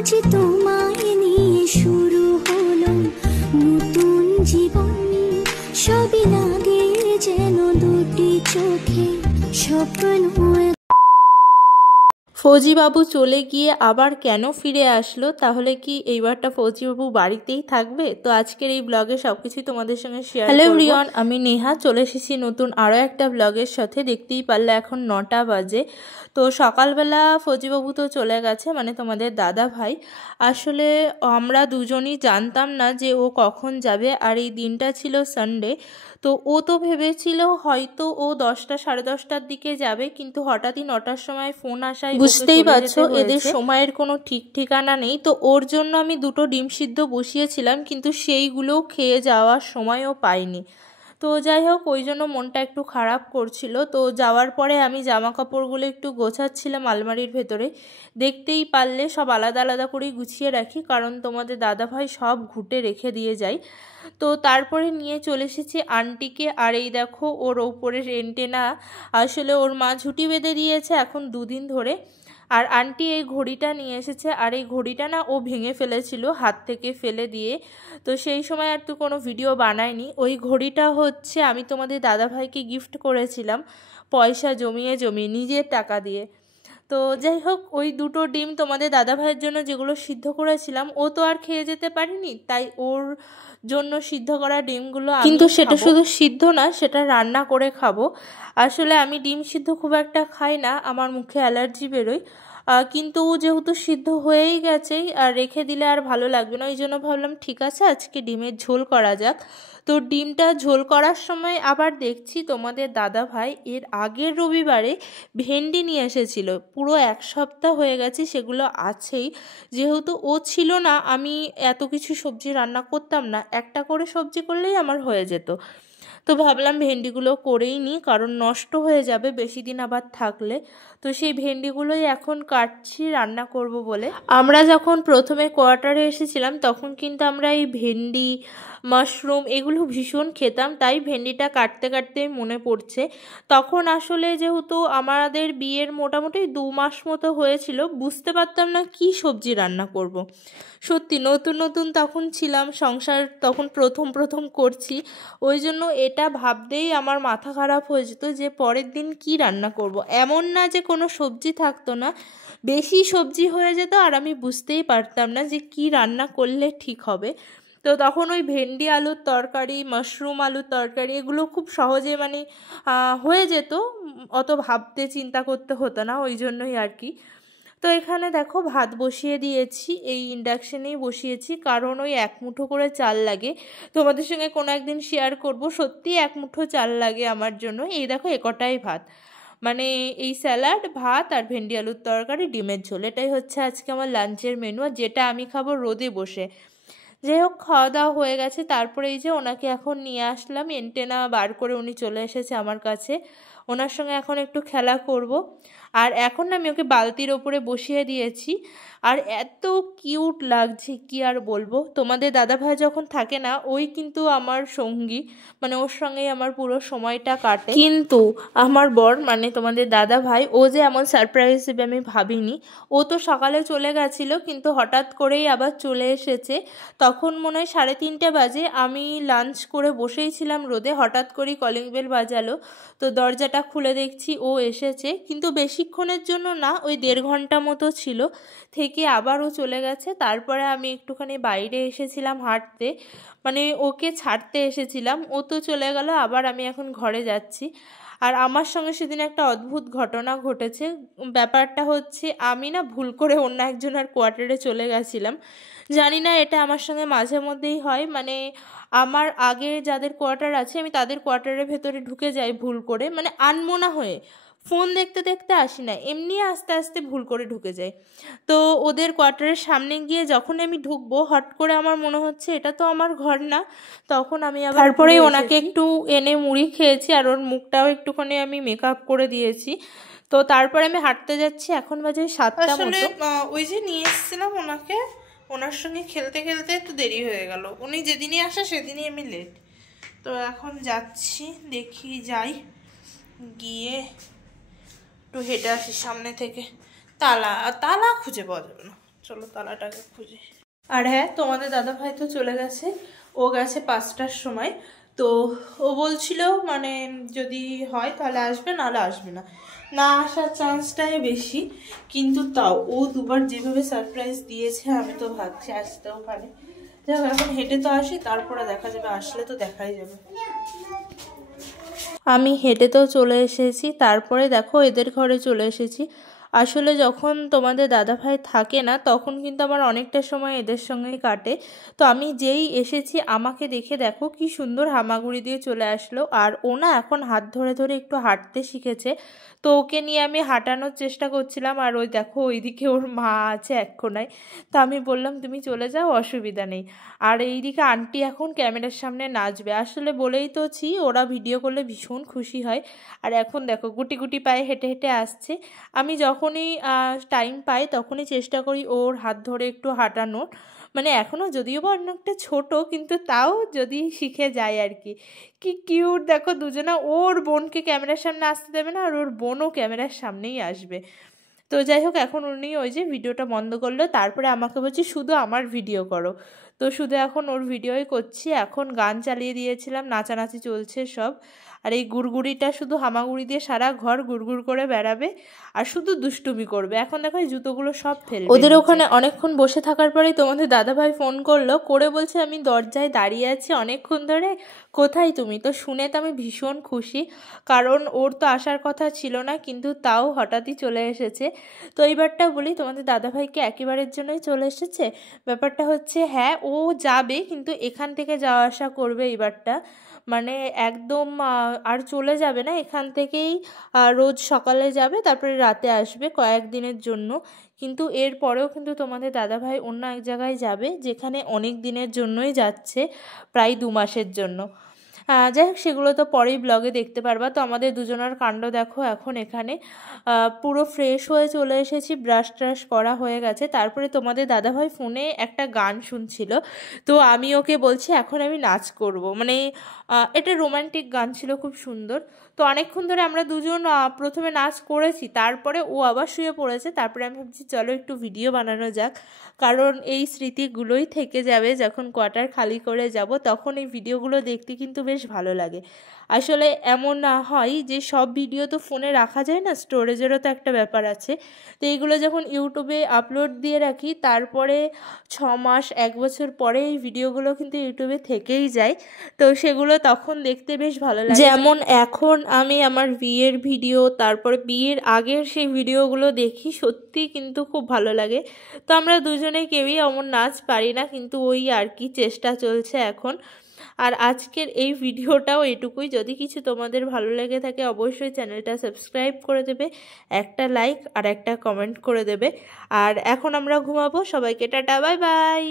আজ তোমায় নিয়ে শুরু হলো নতুন জীবন, সবই লাগে যেন দুটি চোখে স্বপ্ন। ফৌজিবাবু চলে গিয়ে আবার কেন ফিরে আসলো? তাহলে কি এইবারটা ফৌজিবাবু বাড়িতেই থাকবে? তো আজকের এই ব্লগে সবকিছুই তোমাদের সঙ্গে শেয়ার করব। হ্যালো এভরিওয়ান, আমি নেহা চলে এসেছি নতুন আরও একটা ব্লগের সাথে। দেখতেই পারলে এখন 9টা বাজে। তো সকালবেলা ফৌজিবাবু তো চলে গেছে, মানে তোমাদের দাদা ভাই। আসলে আমরা দুজনই জানতাম না যে ও কখন যাবে, আর এই দিনটা ছিল সানডে। তো ও তো ভেবেছিল হয়তো ও 10টা সাড়ে 10টার দিকে যাবে, কিন্তু হঠাৎই 9টার সময় ফোন আসায়, বুঝতেই পারছো এদের সময়ের কোনো ঠিক ঠিকানা নেই। তো ওর জন্য আমি 2টো ডিম সিদ্ধ বসিয়েছিলাম, কিন্তু সেইগুলোও খেয়ে যাওয়ার সময়ও পাইনি। তো যাই হোক, ওই জন্য মনটা একটু খারাপ করছিল। তো যাওয়ার পরে আমি জামা কাপড়গুলো একটু গোছাচ্ছিলাম আলমারির ভেতরে। দেখতেই পারলে সব আলাদা আলাদা করেই গুছিয়ে রাখি, কারণ তোমাদের দাদাভাই সব ঘুঁটে রেখে দিয়ে যায়। তো তারপরে নিয়ে চলে এসেছি আন্টিকে। আর এই দেখো ওর ওপরের এন্টেনা আসলে ওর মা ঝুঁটি বেঁধে দিয়েছে এখন 2 দিন ধরে। আর আন্টি এই ঘড়িটা নিয়ে এসেছে, আর এই ঘড়িটা না ও ভেঙে ফেলেছিল হাত থেকে ফেলে দিয়ে। তো সেই সময় আর তো কোনো ভিডিও বানায়নি। ওই ঘড়িটা হচ্ছে আমি তোমাদের দাদাভাইকে গিফট করেছিলাম পয়সা জমিয়ে জমিয়ে, নিজের টাকা দিয়ে। তো যাই হোক, ওই 2টো ডিম তোমাদের দাদাভাইয়ের জন্য যেগুলো সিদ্ধ করেছিলাম, ও তো আর খেয়ে যেতে পারিনি, তাই ওর জন্য সিদ্ধ করা ডিমগুলো, কিন্তু সেটা শুধু সিদ্ধ না, সেটা রান্না করে খাবো। আসলে আমি ডিম সিদ্ধ খুব একটা খাই না, আমার মুখে অ্যালার্জি বেরোয়। কিন্তু যেহেতু সিদ্ধ হয়েই গেছে আর রেখে দিলে আর ভালো লাগবে না, ওই জন্য ভাবলাম ঠিক আছে আজকে ডিমের ঝোল করা যাক। তো ডিমটা ঝোল করার সময় আবার দেখছি তোমাদের দাদা ভাই এর আগের রবিবারে ভেন্ডি নিয়ে এসেছিল। পুরো 1 সপ্তাহ হয়ে গেছে সেগুলো আছেই। যেহেতু ও ছিল না, আমি এত কিছু সবজি রান্না করতাম না, একটা করে সবজি করলেই আমার হয়ে যেত। তো ভাবলাম ভেন্ডিগুলো করেই নিই, কারণ নষ্ট হয়ে যাবে বেশি দিন আবার থাকলে। তো সেই ভেন্ডিগুলোই এখন কাটছি রান্না করব বলে। আমরা যখন প্রথমে কোয়ার্টারে এসেছিলাম তখন কিন্তু আমরা এই ভেন্ডি, মাশরুম এগুলো ভীষণ খেতাম, তাই ভেন্ডিটা কাটতে কাটতেই মনে পড়ছে। তখন আসলে যেহেতু আমাদের বিয়ের মোটামুটি 2 মাস মতো হয়েছিল, বুঝতে পারতাম না কি সবজি রান্না করব। সত্যি নতুন নতুন তখন ছিলাম, সংসার তখন প্রথম প্রথম করছি, ওই জন্য এটা ভাবতেই আমার মাথা খারাপ হয়ে যেত যে পরের দিন কি রান্না করব। এমন না যে কোনো সবজি থাকতো না, বেশি সবজি হয়ে যেত আর আমি বুঝতেই পারতাম না যে কি রান্না করলে ঠিক হবে। তো তখন ওই ভেন্ডি আলুর তরকারি, মাশরুম আলুর তরকারি এগুলো খুব সহজে মানে হয়ে যেত, অত ভাবতে চিন্তা করতে হতো না, ওই জন্যই আর কি। তো এখানে দেখো ভাত বসিয়ে দিয়েছি, এই ইন্ডাকশানেই বসিয়েছি, কারণ ওই 1 মুঠো করে চাল লাগে। তোমাদের সঙ্গে কোনো একদিন শেয়ার করব, সত্যি 1 মুঠো চাল লাগে আমার জন্য। এই দেখো একটাই ভাত, মানে এই স্যালাড, ভাত আর ভেন্ডি আলুর তরকারি, ডিমের ঝোল, এটাই হচ্ছে আজকে আমার লাঞ্চের মেনু, আর যেটা আমি খাবো রোদে বসে। যাই হোক, খাওয়া দাওয়া হয়ে গেছে। তারপরে এই যে ওনাকে এখন নিয়ে আসলাম, এন্টেনা বার করে উনি চলে এসেছে আমার কাছে। ওনার সঙ্গে এখন একটু খেলা করব। আর এখন আমি ওকে বালতির ওপরে বসিয়ে দিয়েছি, আর এত কিউট লাগছে কি আর বলবো। তোমাদের দাদাভাই যখন থাকে না, ওই কিন্তু আমার সঙ্গী, মানে ওর সঙ্গেই আমার পুরো সময়টা কাটে। কিন্তু আমার বর মানে তোমাদের দাদাভাই, ও যে এমন সারপ্রাইজ দেবে আমি ভাবিনি। ও তো সকালে চলে গেছিলো, কিন্তু হঠাৎ করেই আবার চলে এসেছে। তখন মনে হয় 3:30 বাজে, আমি লাঞ্চ করে বসেই ছিলাম রোদে, হঠাৎ করেই কলিং বেল বাজালো। তো দরজাটা খুলে দেখছি ও এসেছে, কিন্তু বেশিক্ষণের জন্য না, ওই 1.5 ঘন্টা মতো ছিল, থেকে আবারও চলে গেছে। তারপরে আমি একটুখানি বাইরে এসেছিলাম হাঁটতে, মানে ওকে ছাড়তে এসেছিলাম, ও তো চলে গেল, আবার আমি এখন ঘরে যাচ্ছি। আর আমার সঙ্গে সেদিন একটা অদ্ভুত ঘটনা ঘটেছে। ব্যাপারটা হচ্ছে আমি না ভুল করে অন্য একজনের কোয়ার্টারে চলে গেছিলাম। জানি না, এটা আমার সঙ্গে মাঝে মধ্যেই হয়, মানে আমার আগে যাদের কোয়ার্টার আছে আমি তাদের কোয়ার্টারের ভেতরে ঢুকে যাই ভুল করে, মানে আনমনা হয়ে, ফোন দেখতে দেখতে আসি না, এমনি আস্তে আস্তে ভুল করে ঢুকে যাই। তো ওদের কোয়ার্টারের সামনে গিয়ে যখন আমি ঢুকবো, হট করে আমার মনে হচ্ছে এটা তো আমার ঘর না। তখন আমি আবার তারপরে ওনাকে একটু এনে মুড়ি খেয়েছি, আর ওর মুখটাও একটুখানি আমি মেকআপ করে দিয়েছি। তো তারপরে আমি হাঁটতে যাচ্ছি, এখন বাজে 7টা মতো। ওই যে নিয়ে এসেছিলাম ওনাকে, ওনার সঙ্গে খেলতে খেলতে একটু দেরি হয়ে গেল, উনি যেদিনই আসে সেদিনই আমি লেট। তো এখন যাচ্ছি, দেখি যাই, গিয়ে একটু হেঁটে আসি সামনে থেকে, তালা তালা খুঁজে পাওয়া যাবে না, চলো তালাটাকে খুঁজে। আর হ্যাঁ, তোমাদের দাদাভাই তো চলে গেছে, ও গেছে 5টার সময়। তো ও বলছিল মানে যদি হয় তাহলে আসবে, নাহলে আসবে না, না আসার চান্সটাই বেশি। কিন্তু তাও ও দুবার যেভাবে সারপ্রাইজ দিয়েছে আমি তো ভাবছি আসতেও পারে। যাই এখন হেঁটে তো আসি, তারপরে দেখা যাবে, আসলে তো দেখাই যাবে। আমি হেঁটে তো চলে এসেছি, তারপরে দেখো এদের ঘরে চলে এসেছি। আসলে যখন তোমাদের দাদাভাই থাকে না তখন কিন্তু আমার অনেকটা সময় এদের সঙ্গেই কাটে। তো আমি যেই এসেছি আমাকে দেখে দেখো কি সুন্দর হামাগুড়ি দিয়ে চলে আসলো। আর ও না এখন হাত ধরে ধরে একটু হাঁটতে শিখেছে, তো ওকে নিয়ে আমি হাঁটানোর চেষ্টা করছিলাম। আর ওই দেখো ওইদিকে ওর মা আছে এক কোনায়, তো আমি বললাম তুমি চলে যাও, অসুবিধা নেই। আর এইদিকে আন্টি এখন ক্যামেরার সামনে নাচবে। আসলে বলেই তোছি ওরা ভিডিও করলে ভীষণ খুশি হয়। আর এখন দেখো গুটি গুটি পায়ে হেঁটে হেঁটে আসছে। আমি যখনই টাইম পাই তখনই চেষ্টা করি ওর হাত ধরে একটু হাঁটানোর, মানে এখনও যদিও বা অনেকটা ছোটো, কিন্তু তাও যদি শিখে যায় আর কি। কি কিউট দেখো দুজনা, ওর বোনকে ক্যামেরার সামনে আসতে দেবে না আর ওর বোনও ক্যামেরার সামনেই আসবে। তো যাই হোক এখন উনি ওই যে ভিডিওটা বন্ধ করলো, তারপরে আমাকে বলছি শুধু আমার ভিডিও করো। তো শুধু এখন ওর ভিডিওই করছি। এখন গান চালিয়ে দিয়েছিলাম, নাচানাচি চলছে সব। আর এই গুড়গুড়িটা শুধু হামাগুড়ি দিয়ে সারা ঘর গুড়গুড় করে বেড়াবে আর শুধু দুষ্টুমি করবে। এখন দেখো এই জুতোগুলো সব ফেলবে। ওদের ওখানে অনেকক্ষণ বসে থাকার পরেই তোমাদের দাদাভাই ফোন করলো, করে বলছে আমি দরজায় দাঁড়িয়ে আছি অনেকক্ষণ ধরে, কোথায় তুমি? তো শুনে তো আমি ভীষণ খুশি, কারণ ওর তো আসার কথা ছিল না, কিন্তু তাও হঠাৎই চলে এসেছে। তো এইবারটা বলি তোমাদের দাদাভাইকে একেবারের জন্যই চলে এসেছে। ব্যাপারটা হচ্ছে হ্যাঁ ও যাবে, কিন্তু এখান থেকে যাওয়া আসা করবে এইবারটা, মানে একদম আর চলে যাবে না, এখান থেকেই রোজ সকালে যাবে তারপরে রাতে আসবে কয়েকদিনের জন্য। কিন্তু এর পরেও কিন্তু তোমাদের দাদাভাই অন্য এক জায়গায় যাবে, যেখানে অনেক দিনের জন্যই যাচ্ছে, প্রায় 2 মাসের জন্য। যাই হোক সেগুলো তো পরেই ব্লগে দেখতে পারবা। তো আমাদের দুজনের কাণ্ড দেখো, এখন এখানে পুরো ফ্রেশ হয়ে চলে এসেছি, ব্রাশ ট্রাশ করা হয়ে গেছে। তারপরে তোমাদের দাদাভাই ফোনে একটা গান শুনছিল, তো আমি ওকে বলছি এখন আমি নাচ করব, মানে এটা রোমান্টিক গান ছিল, খুব সুন্দর। তো অনেকক্ষণ ধরে আমরা দুজন প্রথমে নাচ করেছি, তারপরে ও আবার শুয়ে পড়েছে, তারপরে আমি ভাবছি চলো একটু ভিডিও বানানো যাক, কারণ এই স্মৃতিগুলোই থেকে যাবে। যখন কোয়ার্টার খালি করে যাব তখন এই ভিডিওগুলো দেখতে কিন্তু বেশ ভালো লাগে। আসলে এমন না হয় যে সব ভিডিও তো ফোনে রাখা যায় না, স্টোরেজেরও তো একটা ব্যাপার আছে। তো এইগুলো যখন ইউটিউবে আপলোড দিয়ে রাখি তারপরে 6 মাস 1 বছর পরে এই ভিডিওগুলো কিন্তু ইউটিউবে থেকেই যায়, তো সেগুলো তখন দেখতে বেশ ভালো লাগে। যেমন এখন আমি আমার বিয়ের ভিডিও, তারপরে বিয়ের আগের সেই ভিডিওগুলো দেখি, সত্যি কিন্তু খুব ভালো লাগে। তো আমরা দুজনে কেউই এমন নাচ পারি না, কিন্তু ওই আর কি চেষ্টা চলছে এখন। আর আজকের এই ভিডিওটাও এটুকুই। যদি কিছু তোমাদের ভালো লেগে থাকে অবশ্যই চ্যানেলটা সাবস্ক্রাইব করে দেবে, একটা লাইক আর একটা কমেন্ট করে দেবে। আর এখন আমরা ঘুমাবো, সবাইকে টাটা, বাই বাই।